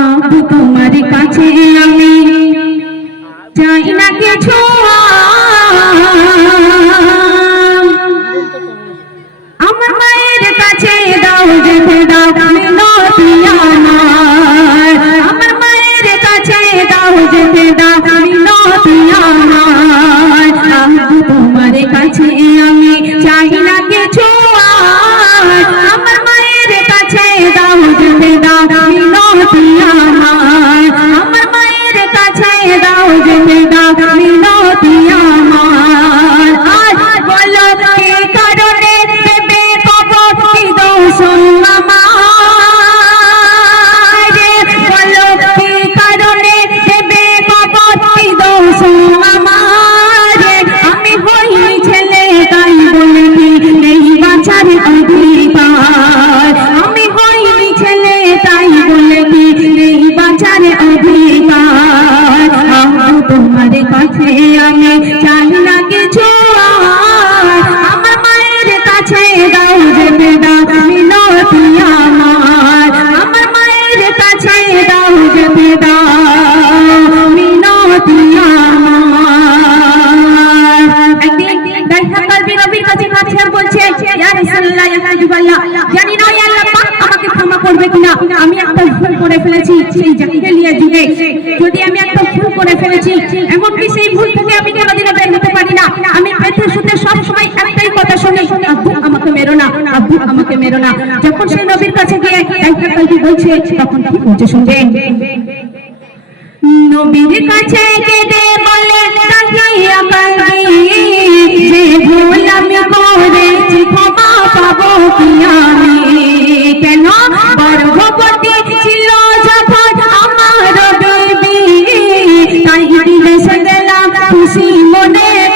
আবু তোমার কাছে আমি চাই না কিছু আমার মায়ের কাছে দাও যেতে দাও আমার। মায়ের কাছে দাও যেতে দাও তোমার কাছে আমি আমি একটা ভুল করে ফেলেছি, সেই জাহিলিয়া যুগে যদি আমি একটা ভুল করে ফেলেছি, এমনকি সেই ভুল থেকে আমি কোনোদিনও বের হতে পারি না? আমি পেটে শুতে সব সময় একটাই কথা শুনি, আব্বু, আমাকে মেরো না, আব্বু, আমাকে মেরো না। যখন সেই নবীর কাছে গিয়ে একটা কালবি বলছে, তখন কি বলছে শুনবেন নবীর কাছে কেঁদে বলে তাকিয়া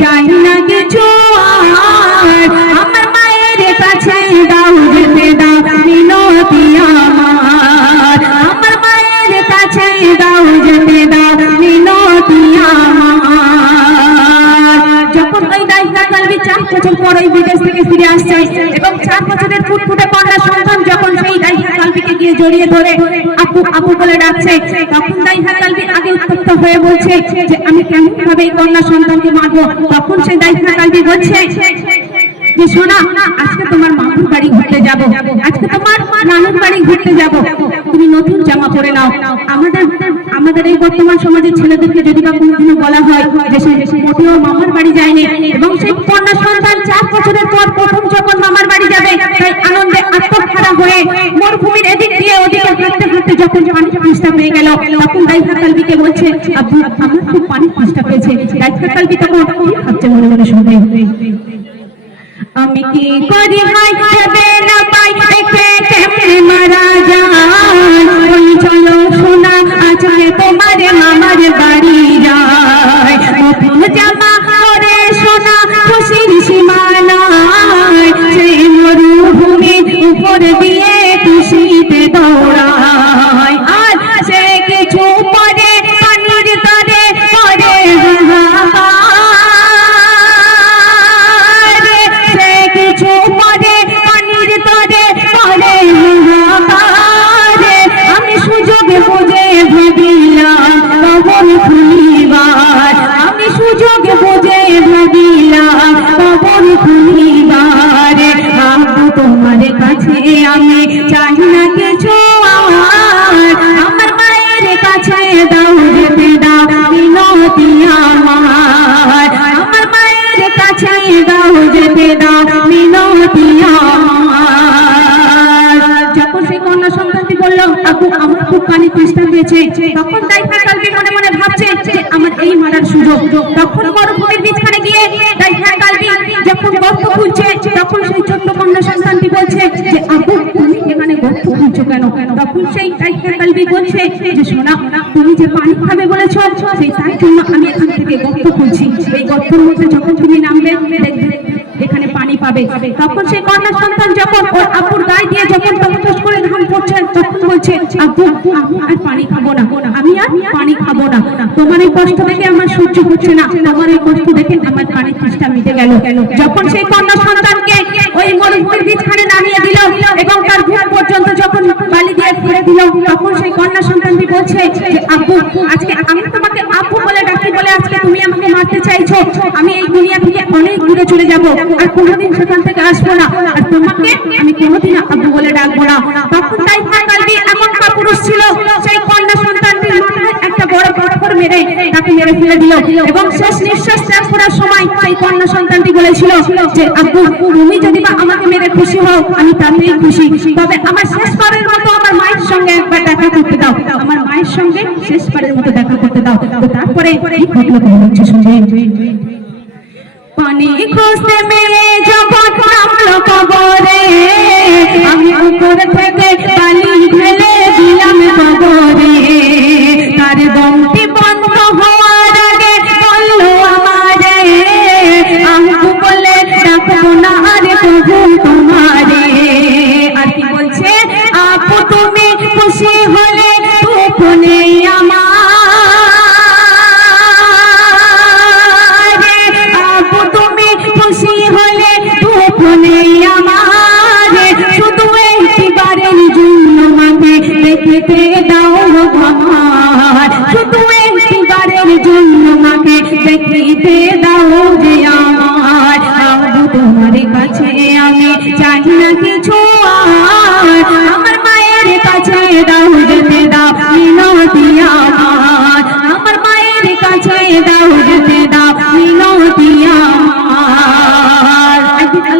চাই না কিছু। আমার মায়ের কাছে দাও, যেতে দাও, মিনতি আমার আমার মায়ের কাছে দাও, যেতে দাও, মিনতি আমার যখন ওই দায়িত্ব চার বছর পর ওই বিদেশ থেকে ফিরে আসছে এবং চার বছরের ফুটফুটে কন্যা সন্তান যখন গিয়ে জড়িয়ে ধরে। আপু আপু বলে ডাকছে, তখন দায়িত্ব কালবি আগে উত্তপ্ত হয়ে বলছে যে, আমি কেমন ভাবে এই কন্যা সন্তানকে মারবো? তখন সেই দাই কালবি বলছে যে শোনা আজকে তোমার মামুর বাড়ি ঘুরতে যাব। আজকে তোমার নানুর বাড়ি ঘুরতে যাব। তুমি নতুন জামা পরে নাও। আমাদের আমাদের এই বর্তমান সমাজের ছেলেদেরকে যদি বা কোনোদিনও বলা হয় যে সে মোটেও মামার বাড়ি যায়নি এবং সেই কন্যা সন্তান চার বছরের পর প্রথম যখন মামার বাড়ি যাবে, তাই আনন্দে আত্মহারা হয়ে মরুভূমির এদিক দিয়ে ওদিকে হাঁটতে হাঁটতে যখন পানি পানিটা পেয়ে গেল, তখন দাইফা কালবিকে বলছে আমার খুব পানি পানিটা পেয়েছে। দাইফা কালবি তখন ভাবছে মনে মনে শুনবে। আমি কি করি ভেবে না পাই? একে কেমনে মারা যায়? চলো শোনা আজকে তোমার মামার বাড়ি যায়। নতুন পরে শোনা খুশির সীমানায়, সেই মরুভূমির উপর দিয়ে আমার মায়ের কাছে যখন সেই কন্যা আমার খুব পানি পেয়েছে তখন দায়িত্ব কালবি মনে মনে ভাবছে আমার এই মারার সুযোগ। তখন মরুভূমির বীজখানে গিয়ে দায়িত্ব কালবি যখন গর্ত খুঁজছে তখন সেই ছোট্ট কন্যা সন্তানটি বলছে যে, আপু তুমি এখানে গর্ত ঘুরছো কেন সেই বলছে যে সোনা তুমি যে পানি খাবে বলেছ, সেই জন্য আমি এখান থেকে গর্ত এই গর্তের মধ্যে যখন তুমি নামবে, দেখবে এখানে পানি পাবে। তখন সেই কন্যা সন্তান যখন ওর আপুর গায়ে দিয়ে যখন করে তখন বলছে আমি আর পানি খাব না। আমি আর পানি খাব না। তোমার এই কষ্ট দেখে আমার সহ্য হচ্ছে না। তোমার এই কষ্ট দেখে আমার পানির তৃষ্ণা মিটে গেল। যখন সেই কন্যা সন্তানকে ওই মরুভূমির বীজখানে নামিয়ে দিল এবং তার ঘুম পর্যন্ত যখন ফিরে দিল। তখন সেই কন্যা সন্তানটি বলছে যে, আব্বু, আজকে আমি তোমাকে আব্বু বলে ডাকি বলে আজকে তুমি আমাকে মারতে চাইছো। আমি এই দুনিয়া থেকে অনেক দূরে চলে যাব আর কোনোদিন সেখান থেকে আসব না। আর তোমাকে আমি কোনোদিন আব্বু বলে ডাকবো না। তখন তাই কালবি এমন কাপুরুষ ছিল, সেই কন্যা সন্তানটির মাথায় একটা বড় পাথর মেরে তাকে মেরে ফেলে দিল এবং শেষ নিঃশ্বাস ত্যাগ করার সময় সেই কন্যা সন্তানটি বলেছিল যে, আব্বু, তুমি যদি বা আমাকে মেরে খুশি হও, আমি তাতেই খুশি। তবে আমার শেষবারের মতো আমার মায়ের সঙ্গে একবার দেখা করতে দাও আমার মায়ের সঙ্গে শেষবারের মতো দেখা করতে দাও। তারপরে পানি খুঁজতে মেলে যখন নামলো কবরে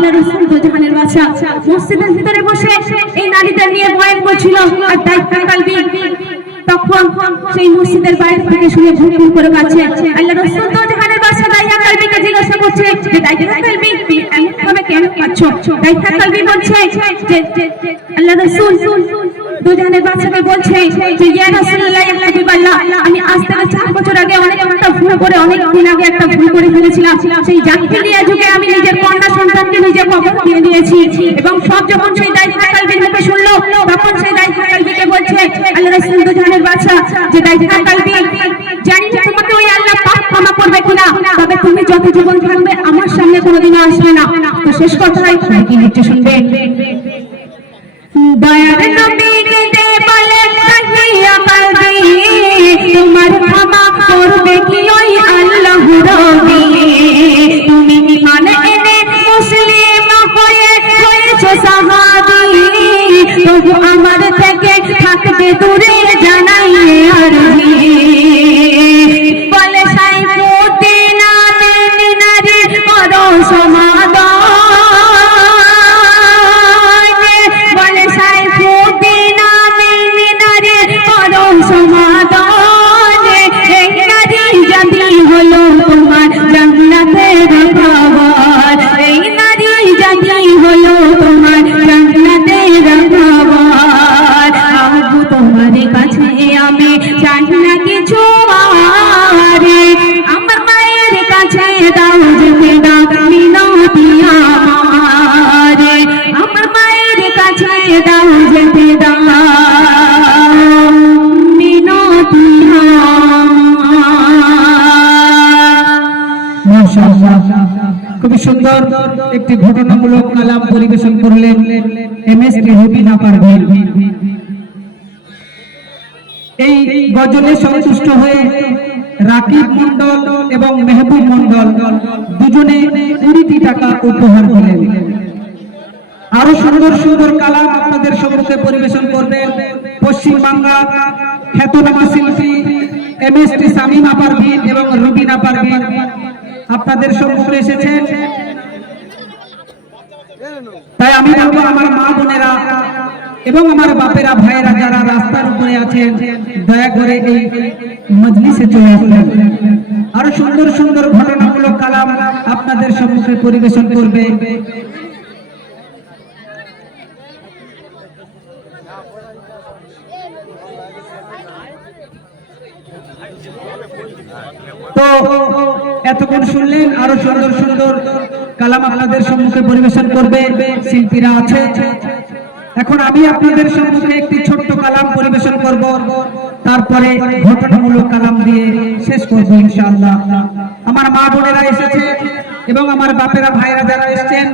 একদিন আল্লাহ রসুল দোজাহানের আল্লাহ রসুল দোজাহানের বাদশা জিজ্ঞাসা করছে যে কেন কাচ্ছ দাইয়া কালবি বলছে যে, আল্লাহ রসুল দুজনের বাচ্চাকে বলছে যে, ইয়া রাসূলুল্লাহ আমি আজ থেকে বছর আগে অনেক একটা ভুল করে, অনেক দিন আগে একটা ভুল করে ফেলেছিলাম। সেই জাহিলিয়া যুগে আমি নিজের কন্যা সন্তানকে নিজে কবর দিয়ে দিয়েছি। এবং সব যখন সেই দায়িত্ব মুখে শুনলো, তখন সেই দায়িত্ব বলছে, আল্লাহ রাসূল দুজনের যে দায়িত্ব জানি না তোমাকে ওই আল্লাহ পাক ক্ষমা করবে কিনা, তবে তুমি যত জীবন থাকবে আমার সামনে কোনোদিনও আসবে না। তো শেষ কথাই কি শুনবে? দয়ার নবীকে দূরে খুবই সুন্দর একটি ঘটনামূলক কালাম পরিবেশন করলেন এম এস রুবিনা পারভিন এই গজলে সন্তুষ্ট হয়ে রাকিব মন্ডল এবং মেহবুব মন্ডল দুজনে কুড়িটি টাকা উপহার দিলেন। আরও সুন্দর সুন্দর কালাম আপনাদের সম্মুখে পরিবেশন করবেন পশ্চিমবাংলা খ্যাতনামা শিল্পী M S T Shamima Parvin এবং রুবিনা পারভিন। আপনাদের সম্মুখে এসেছেন। তাই আমি বলব, আমার মা বোনেরা এবং আমার বাপেরা, ভাইয়েরা যারা রাস্তার উপরে আছেন, দয়া করে এই মজলিসে চলে আসবেন আরও সুন্দর সুন্দর ঘটনামূলক কালাম আপনাদের সম্মুখে পরিবেশন করবে। তো এতক্ষণ শুনলেন আরও সুন্দর সুন্দর কালাম আপনাদের সম্মুখে পরিবেশন করবে শিল্পীরা আছে। এখন আমি আপনাদের সম্মুখে একটি ছোট্ট কালাম পরিবেশন করব। তারপরে ঘটনামূলক কালাম দিয়ে শেষ করব ইনশাআল্লাহ। আমার মা বোনেরা এসেছে এবং আমার বাপেরা ভাইরা যারা এসেছেন